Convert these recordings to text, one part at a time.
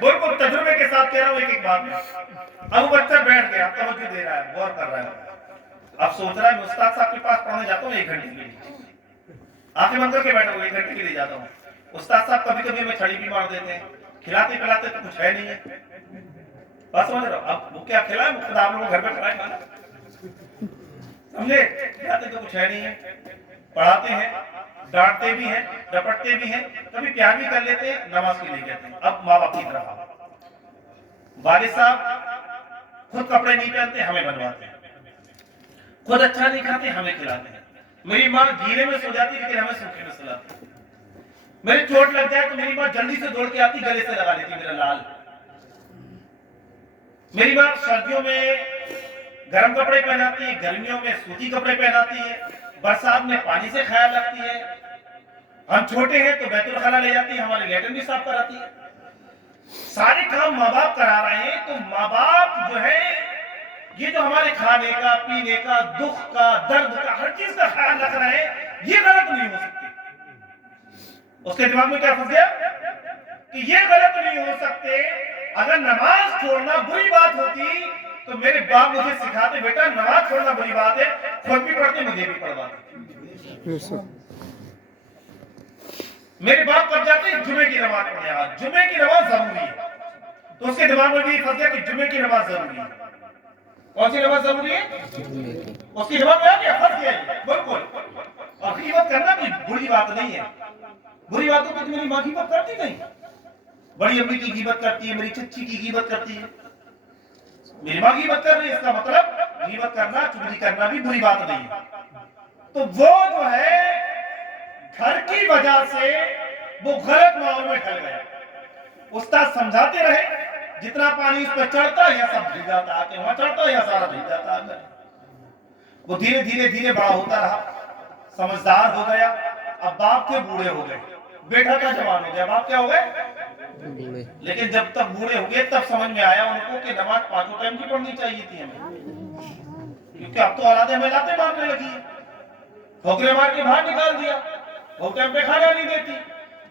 बिल्कुल तजुर्बे के साथ कह रहा हूँ एक एक बात में। अब वो बच्चा बैठ गया, तवज्जो दे रहा है, गौर कर रहा है, अब सोच रहा है मैं उस्ताद साहब के पास पढ़ने जाता हूँ 1 घंटे के लिए, आंखें बंद करके बैठा हूँ 1 घंटे के लिए जाता हूँ। उस्ताद साहब कभी कभी हमें छड़ी भी मार देते हैं, खिलाते पिलाते तो कुछ है नहीं है, बस समझ रहा हूँ। अब वो क्या खिलाए, खुद आप लोग घर में खिलाए खाना, समझे, खिलाते तो कुछ है नहीं है, पढ़ाते हैं, डांटते भी हैं, डपटते भी हैं, कभी प्यार भी कर लेते हैं, नमाज के लिए कहते हैं। अब माँ बाप की तरफ आओ, वालिद साहब खुद कपड़े नहीं पहनते, हमें बनवाते हैं, खुद अच्छा नहीं खाते, हमें खिलाते हैं। मेरी माँ गीले में सो जाती लेकिन हमें सूखे में सुलाती, मेरी चोट लग जाए तो मेरी माँ जल्दी से दौड़ के आती, गले से लगा लेती मेरा लाल। मेरी माँ सर्दियों में गर्म कपड़े पहनाती है, गर्मियों में सूती कपड़े पहनाती है, बरसात में पानी से ख्याल रखती है। हम छोटे हैं तो बैतुल खाला ले जाती है, हमारे लेटरिन भी साफ कराती है। सारे काम माँ बाप करा रहे हैं, तो माँ बाप जो है ये जो हमारे खाने का, पीने का, दुख का, दर्द का, हर चीज का ख्याल रख रहे हैं, ये गलत नहीं हो सकती। उसके दिमाग में क्या फंस गया कि ये गलत नहीं हो सकते। अगर नमाज छोड़ना बुरी बात होती तो मेरे बाप मुझे सिखाते, बेटा नमाज छोड़ना बुरी बात है, खुद भी पढ़ते, मुझे भी पढ़वाते। मेरे बाप कब जाते जुमे की नमाज पढ़ने, आज जुमे की नमाज जरूरी है, तो उसके दिमाग में भी फंस गया कि जुमे की नमाज जरूरी है। कौन सी नमाज जरूरी है? उसकी दिमाग में आ गया, फंस गया। बिल्कुल, और गीबत करना कोई बुरी बात नहीं है, बुरी बात तो मेरी माँ गीबत करती नहीं, बड़ी अम्मी की गीबत करती है, मेरी चच्ची की गीबत करती है, मेरी माँ गीबत कर रही है, इसका मतलब गीबत करना, चुगली करना भी बुरी बात नहीं है। तो वो जो है घर की वजह से वो गलत माहौल में ढल गया। उस्ताद समझाते रहे, जितना पानी इस पर चढ़ता है या सब भीग जाता, आके वहां चढ़ता या सारा भीग जाता। वो धीरे धीरे धीरे बड़ा होता रहा, समझदार हो गया। अब बाप के बूढ़े हो गए, बेटा का जवान हो गया, बाप क्या हो गए बूढ़े। लेकिन जब तक बूढ़े हो गए तब समझ में आया उनको कि नमाज 5 टाइम की पढ़नी चाहिए थी हमें, क्योंकि अब तो औलादे मिलाते मारने लगी है, ठोकरे मार के बाहर निकाल दिया, वो टाइम पे खाना नहीं देती,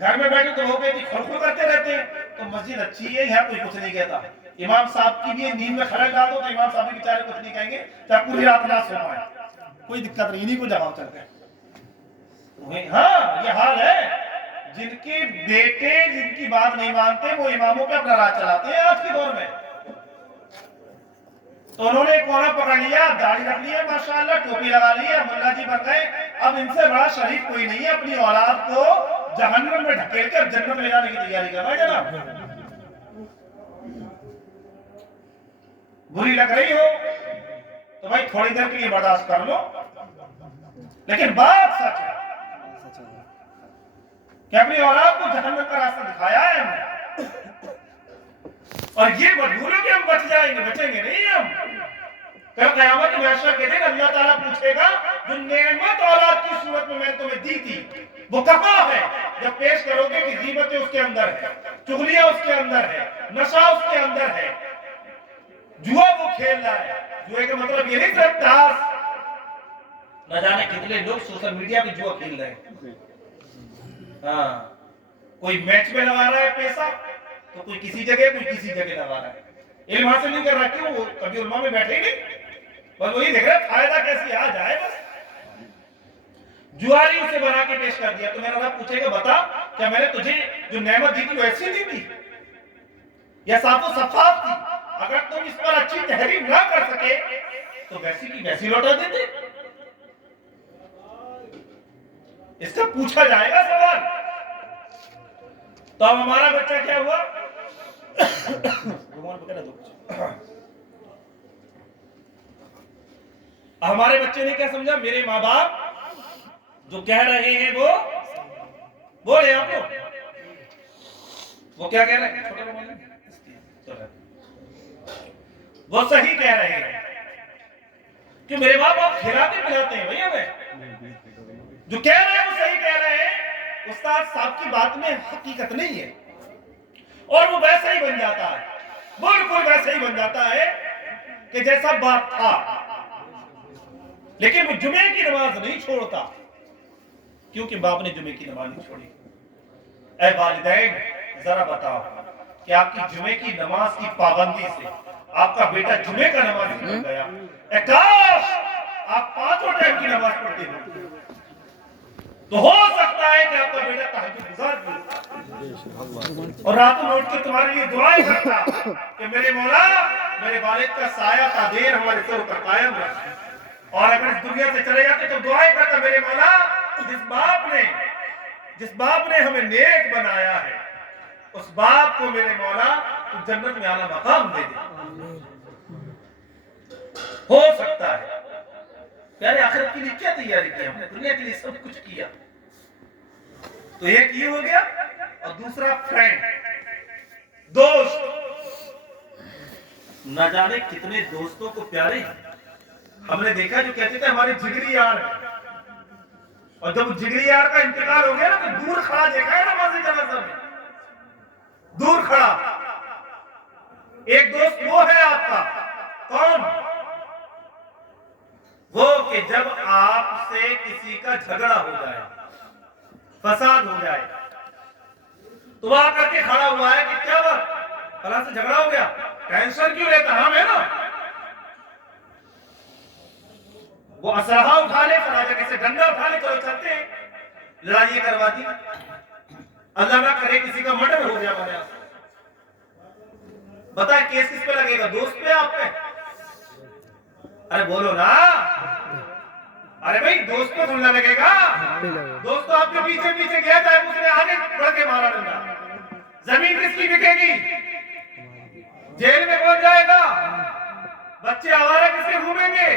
घर में बैठे तो वो कहती खुलखुल करते रहते हैं। तो मस्जिद अच्छी है, यहाँ कोई कुछ नहीं कहता। इमाम साहब की भी नींद में खड़ल डाल दो तो इमाम साहब भी बेचारे कुछ नहीं कहेंगे, चाहे पूरी रात ना सो पाए, कोई दिक्कत नहीं, इन्हीं को जवाब चलते हैं। हाँ, ये हाल है। जिनके बेटे जिनकी बात नहीं मानते वो इमामों पे अपना राज चलाते हैं आज के दौर में। तो उन्होंने कोना पकड़ लिया, दाढ़ी रख लिया, माशाल्लाह टोपी लगा ली है, मुल्ला जी बन गए। अब इनसे बड़ा शरीफ कोई नहीं है, अपनी औलाद को जहन्नम में ढकेल कर जन्नत में ले जाने की तैयारी कर रहा है जनाब। बुरी लग रही हो तो भाई थोड़ी देर के लिए बर्दाश्त कर लो, लेकिन बात सच है कि अपनी औलाद को जहन्नम का रास्ता दिखाया है हमने, और ये मजबूरी कि हम बच जाएंगे, बचेंगे नहीं हम। कल क़यामत के महशर के दिन अल्लाह ताला पूछेगा, जो नेमत औलाद की सूरत में मैंने तुम्हें दी थी वो कहाँ है? जब पेश करोगे कि गीबतें उसके अंदर है, चुगलियां उसके अंदर है, नशा उसके अंदर है, जुआ वो खेल रहा है। जुए का मतलब ये नहीं सिर्फ ताश, न जाने कितने लोग सोशल मीडिया पे जुआ खेल रहे हैं। हाँ, कोई मैच में लगा रहा है पैसा, तो कोई किसी जगह, कोई किसी जगह लगा रहा है। इल्म हासिल नहीं कर रहा, क्यों? वो कभी उल्मा में बैठे ही नहीं, बस वही देख रहा है फायदा कैसे आ जाए बस। जुआरी उसे बना के पेश कर दिया। तो मेरा रब पूछेगा, बता क्या मैंने तुझे जो नेमत दी थी वैसी दी थी या साफो सफात थी? अगर तुम इस पर अच्छी तहरीर ना कर सके तो वैसी की वैसी लौटा देते। इसका पूछा जाएगा सवाल। तो अब हमारा बच्चा क्या हुआ? हमारे बच्चे ने क्या समझा? मेरे माँ बाप जो कह रहे हैं वो बोले आपको, वो क्या कह रहे हैं? वो सही कह रहे हैं कि मेरे बाप आप खिलाते पिलाते हैं भैया, मैं जो कह रहे हैं वो सही कह रहे हैं। उस्ताद साहब की बात में हकीकत नहीं है, और वो वैसा ही बन जाता है, बिल्कुल वैसा ही बन जाता है कि जैसा बाप था। लेकिन वो जुमे की नमाज नहीं छोड़ता, क्योंकि बाप ने जुमे की नमाज नहीं छोड़ी। ऐ वालिदैन, जरा बताओ कि आपकी जुमे की नमाज की पाबंदी से आपका बेटा जुमे का नमाज बन गया। काश आप 5 टाइम की नमाज पढ़ते हो तो हो सकता है कि आपका बेटा तहज्जुद गुजार भी और रातों में उठ के तुम्हारे लिए दुआएं करता कि मेरे मौला मेरे वालिद का साया का देर हमारे सर पर कायम रख। और अगर इस दुनिया से चले जाते तो दुआएं करता मेरे मौला जिस बाप ने हमें नेक बनाया है उस बाप को मेरे मौला तू जन्नत में आला मकाम दे दे। हो सकता है प्यारे आखिरत के लिए क्या तैयारी की हमने, दुनिया के लिए सब कुछ किया। तो एक ये हो गया और दूसरा फ्रेंड, दोस्त। न जाने कितने दोस्तों को प्यारे हमने देखा जो कहते थे हमारे जिगरी यार, और जब जिगरी यार का इंतकाल हो गया ना तो दूर खड़ा देखा है नमाज़ी जनाज़ा में, दूर खड़ा। एक दोस्त वो है आपका, कौन? वो कि जब आपसे किसी का झगड़ा हो जाए, फसाद हो जाए, तो वहां करके खड़ा हुआ है कि क्या बात फलां से झगड़ा हो गया, टेंशन क्यों लेता, हम है ना। वो असलहा उठा ले, फला जगह से डंडा उठा ले, चलो चलते हैं, लड़ाई करवा दी। अल्लाह ना करे किसी का मर्डर हो गया हमारे यहाँ। बताए केस किस पे लगेगा, दोस्त पे आप पे? अरे बोलो ना, अरे भाई दोस्त को सुनना लगेगा। दोस्त तो आपके पीछे पीछे गया, चाहे उसने आगे बढ़ के मारा डंडा। जमीन किसकी बिकेगी, जेल में पहुंच जाएगा, बच्चे आवारा किसके घूमेंगे।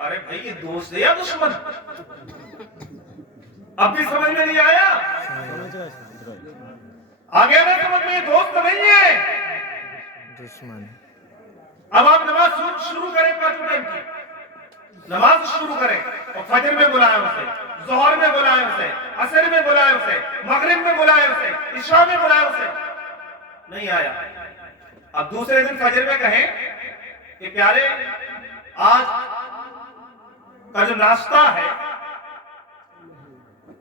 अरे भाई ये दोस्त है या दुश्मन? अब भी समझ में नहीं आया, आगे ना समझ में, दोस्त नहीं है दुश्मन। अब आप नमाज शुरू करें, 5 टाइम की नमाज शुरू करें और फजर में बुलाए उसे, जोहर में बुलाए उसे, असर में बुलाए उसे, मगरिब में बुलाए उसे, इशा में बुलाए उसे, नहीं आया। अब दूसरे दिन फजर में कहें कि प्यारे आज का जो नाश्ता है,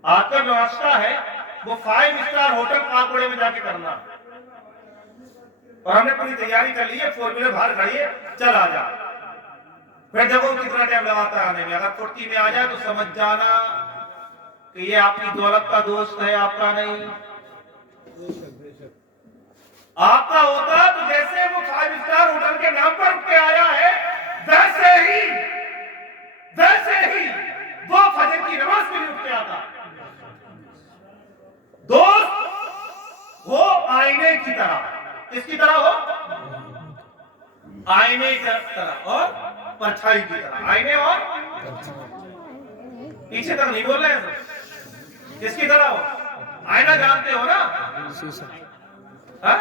आज का जो नाश्ता है वो 5 स्टार होटल पाकड़े में जाके करना, और हमने पूरी तैयारी कर ली है, 4 व्हीलर बाहर खड़ी है, चल आ जा। फिर देखो कितना टाइम लगाता है आने में, अगर 40 में आ जाए तो समझ जाना कि ये आपकी दौलत का दोस्त है, आपका नहीं। आपका होता तो जैसे वो 5 स्टार होटल के नाम पर उठ के आया है, वैसे ही वो फजर की नमाज के लिए उठ के आता। दोस्त वो आईने की तरह, किसकी तरह हो, आईने की तरह और परछाई की तरह, आईने और पीछे तक नहीं बोल रहे हैं, किसकी तरह हो, आईना जानते हो ना, हाँ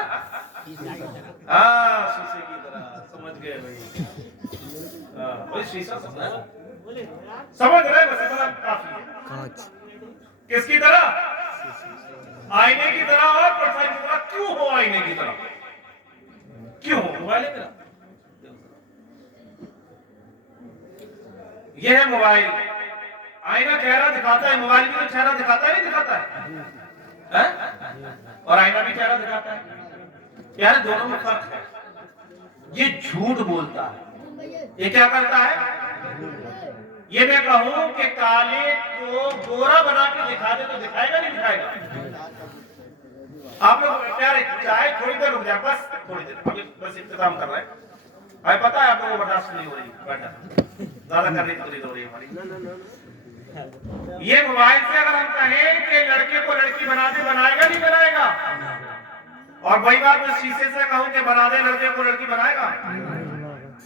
शीशे की तरह, समझ गए भाई, वही शीशा समझ रहे, बस इतना काफी है। किसकी तरह, आईने की तरह और परछाई की तरह। क्यों हो आईने की तरह, क्यों हो मोबाइल की तरह? यह है मोबाइल, आईना चेहरा दिखाता है, मोबाइल भी तो चेहरा दिखाता है, नहीं दिखाता है? और आईना भी चेहरा दिखाता है। यार दोनों में फर्क है। ये झूठ बोलता है, ये क्या करता है? ये मैं कहूं कि काले को गोरा बना के दिखा दे तो दिखाएगा, नहीं दिखाएगा? आप लोग प्यारे चाहे थोड़ी देर रुक जाए, बस थोड़ी देर, बस इंतजाम कर रहे हैं। हमें पता है आप लोगों को बर्दाश्त नहीं हो रही, ज्यादा करने की कोशिश हो रही है हमारी। ये मोबाइल से अगर हम कहें कि लड़के को लड़की बना दे, बनाएगा नहीं बनाएगा? और वही बात मैं शीशे से कहूं कि बना दे लड़के को लड़की, बनाएगा?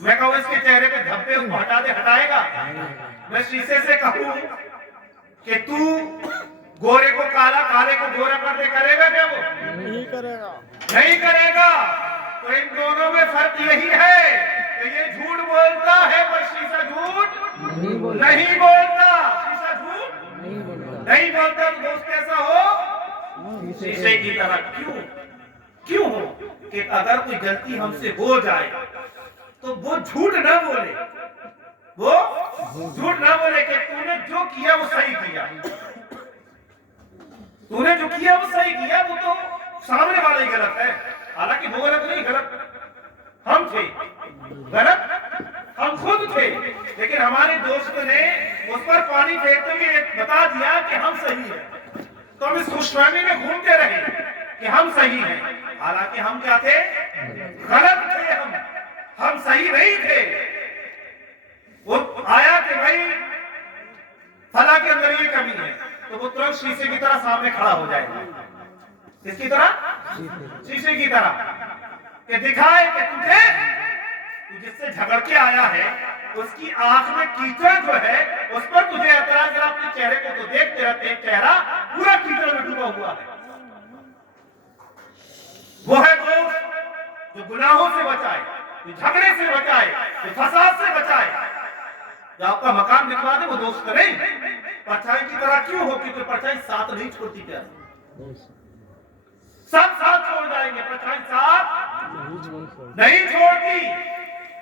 मैं कहूं इसके चेहरे पे धब्बे उसको हटा दे, हटाएगा? मैं शीशे से कहूं कि तू गोरे को काला, काले को गोरा कर दे, करेगा क्या वो? नहीं करेगा, नहीं करेगा। तो इन दोनों में फर्क यही है कि ये झूठ बोलता है पर शीशा झूठ नहीं बोलता, शीशा झूठ नहीं बोलता। तो दोस्त कैसा हो, शीशे की तरह। क्यों हो कि अगर कोई गलती हमसे हो जाए तो वो झूठ ना बोले, वो झूठ ना बोले कि तूने जो किया वो सही किया, तूने जो किया वो सही किया, वो तो सामने वाला ही गलत है। पानी फेरते हुए बता दिया कि हम सही हैं, तो हम इस खुशफहमी में घूमते रहे कि हम सही हैं, हालांकि हम क्या थे? गलत थे। हम सही नहीं थे। वो आया कि भाई फला के अंदर ये कमी है, तो वो तुरंत शीशे की तरह सामने खड़ा हो जाएगा। किसकी तरह? शीशे की तरह, कि दिखाए कि तू जिससे झगड़ के आया है उसकी आंख में कीचड़ जो है उस पर तुझे एतराज। जरा अपने चेहरे को तो देख, तेरा चेहरा पूरा कीचड़ में डूबा हुआ है। वो है दोस्त जो गुनाहों से बचाए, जो झगड़े से बचाए, जो फसाद से बचाए, जो आपका मकान दिखवा दे, वो दोस्त नहीं। परछाई की तरह क्यों हो? क्योंकि परछाई साथ नहीं छोड़ती। प्यार सब साथ छोड़ जाएंगे, परछाई साथ नहीं छोड़ती।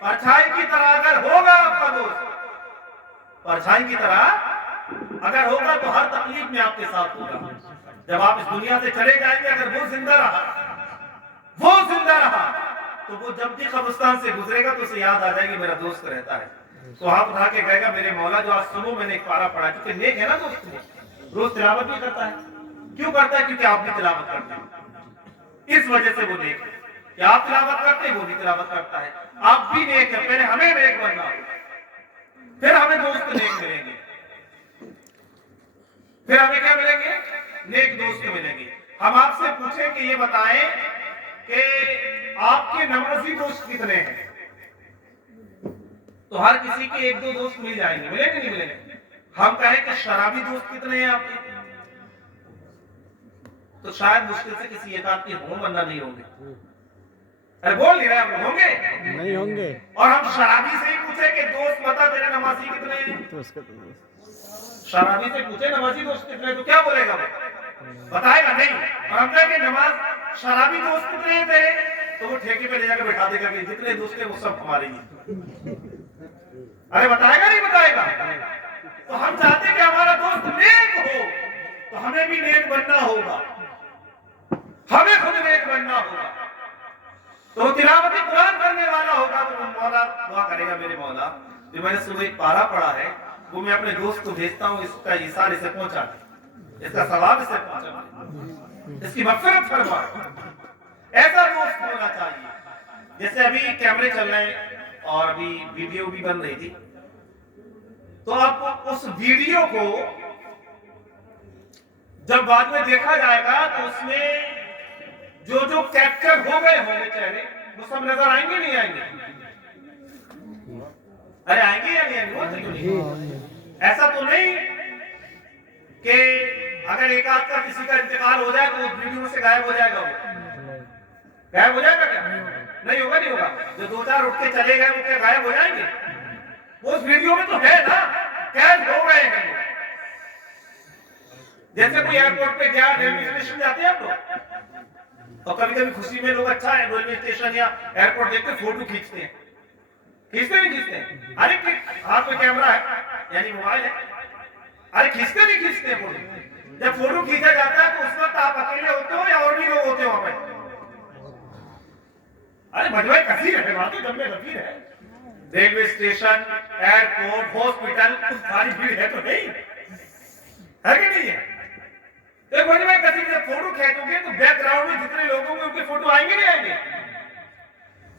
परछाई की तरह अगर होगा आपका दोस्त, परछाई की तरह अगर होगा तो हर तकलीफ में आपके साथ होगा। जब आप इस दुनिया से चले जाएंगे, अगर वो जिंदा रहा तो वो जब भी कब्रिस्तान से गुजरेगा तो उसे याद आ जाएगी मेरा दोस्त रहता है, तो हाथ उठा के कहेगा मेरे मौला जो आज सुबह मैंने एक पारा पढ़ा, क्योंकि नेक है ना दोस्त, रोज तिलावत भी करता है। क्यों करता है? क्योंकि आप भी तिलावत करते हैं, इस वजह से वो नेक है कि आप तिलावत करते हैं, वो भी तिलावत करता है। आप भी नेक है, पहले हमें नेक बनना, फिर हमें दोस्त नेक मिलेंगे, फिर हमें क्या मिलेंगे? नेक दोस्त मिलेंगे। हम आपसे पूछें कि ये बताएं कि आपके नमाजी दोस्त कितने हैं, तो हर किसी के एक दो दोस्त मिल जाएंगे, मिलेंगे नहीं मिलेंगे? हम कहें कि शराबी दोस्त कितने हैं आपके, तो शायद मुश्किल से किसी एक आध के हों, वरना नहीं होंगे। अरे बोल नहीं रहे आप, होंगे नहीं होंगे। और हम शराबी से ही पूछे कि दोस्त बता तेरे नमाजी कितने हैं, शराबी से पूछे नमाजी दोस्त कितने, तो क्या बोलेगा? वो बताएगा नहीं। और हम कहेंगे नमाज शराबी दोस्त कितने थे, तो वो ठेके पे ले जाकर बैठा देगा कि जितने दोस्त थे वो सब हमारे ही। अरे बताएगा नहीं बताएगा? तो हम चाहते हैं कि हमारा दोस्त नेक हो, तो हमें भी नेक बनना होगा, हमें खुद नेक बनना होगा। तो तिलावती कुरान करने वाला होगा तो मौला दुआ करेगा मेरे मौला जो मैंने सुबह एक पारा पढ़ा है वो मैं अपने दोस्त को भेजता हूँ, इसका इशारे से पहुंचा दे, इसका सवाब इसे पहुंचा दे, इसकी मग़फ़िरत फरमा। ऐसा दोस्त होना चाहिए। जैसे अभी कैमरे चल रहे हैं और अभी वीडियो भी बन रही थी, तो आप उस वीडियो को जब बाद में देखा जाएगा तो उसमें जो जो कैप्चर हो गए होंगे चेहरे वो सब नजर आएंगे नहीं आएंगे? अरे आएंगे या नहीं आएंगे? ऐसा तो नहीं कि अगर एक आध का किसी का इंतकाल हो जाए तो वीडियो से गायब हो जाएगा, वो गायब हो जाएगा क्या? नहीं होगा, नहीं होगा। जो दो चार उठ के चले गए वो क्या गायब हो जाएंगे? वो उस वीडियो में तो है ना, कैद हो गए हैं। जैसे कोई एयरपोर्ट पे गया, रेलवे स्टेशन जाते हैं आप लोग, और कभी कभी खुशी में लोग अच्छा है रेलवे स्टेशन या एयरपोर्ट देखते फोटो खींचते हैं, खींचते नहीं खींचते? अरे हाथ में कैमरा है यानी मोबाइल है, अरे खींचते नहीं खींचते फोटो? जब फोटो खींचा जाता है तो उस वक्त आप अकेले होते हो या और भी लोग होते हो वहां पे? अरे मजबूरी कसीर है, बातें दम में लकीर है। रेलवे स्टेशन, एयरपोर्ट, हॉस्पिटल, सारी भीड़ है तो नहीं है कि नहीं है? एक मजबूरी कसीर जब फोटो खींचोगे तो बैकग्राउंड में जितने लोग होंगे उनके फोटो आएंगे नहीं आएंगे?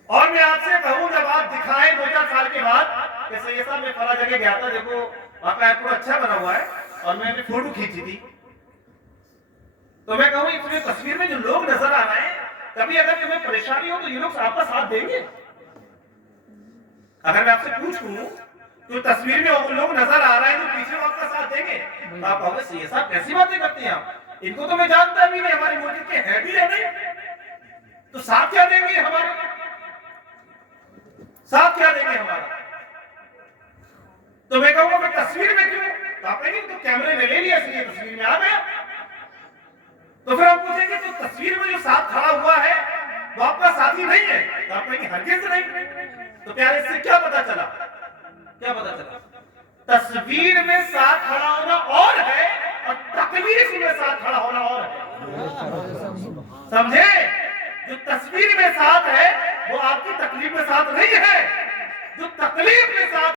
और मैं आपसे कहूं जब आप दिखाएं 2-4 साल के बाद कैसे ये साहब मैं फला जगह गया था, देखो वहां का एयरपोर्ट अच्छा बना हुआ है और मैंने फोटो खींची थी, तो मैं कहूं इसमें तस्वीर में जो लोग नजर आ रहे हैं, कभी अगर तुम्हें परेशानी हो तो ये लोग आपका साथ देंगे? अगर मैं आपसे पूछूं तो तस्वीर में वो लोग नजर आ रहे हैं तो पीछे आपका साथ देंगे? तो आप कहोगे ये साहब कैसी बातें करते हैं आप, इनको तो मैं जानता भी नहीं, हमारी मुल्क के है भी या नहीं, तो साथ क्या देंगे हमारे, साथ क्या देंगे हमारा? तो मैं कहूंगा मैं तस्वीर में क्यों? तो आप कहेंगे तो कैमरे में ले लिया इसलिए तस्वीर में आ गया। तो फिर हम पूछेंगे तो तस्वीर में जो साथ खड़ा हुआ है वो आपका साथी नहीं है? तो आप कहेंगे हरगिज़ नहीं। तो प्यारे इससे क्या पता चला? क्या पता चला? तस्वीर में साथ खड़ा होना और है और तकलीफ में साथ खड़ा होना और है। समझे? जो तस्वीर में साथ है वो आपकी तकलीफ में साथ नहीं है।